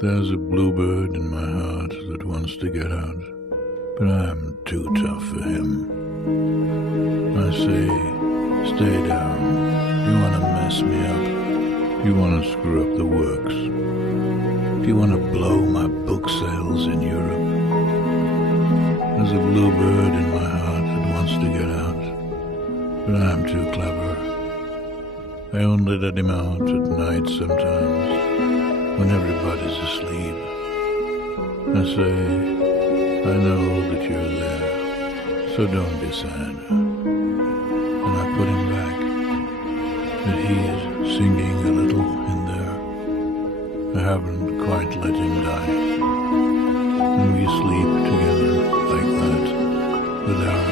There's a bluebird in my heart that wants to get out, but I'm too tough for him. I say, stay down. You want to mess me up? You want to screw up the works? Do you want to blow my book sales in Europe? There's a bluebird in my heart that wants to get out, but I'm too clever. I only let him out at night sometimes, when everybody's asleep. I say, I know that you're there, so don't be sad. And I put him back, but he's singing a little in there. I haven't quite let him die. And we sleep together like that, with our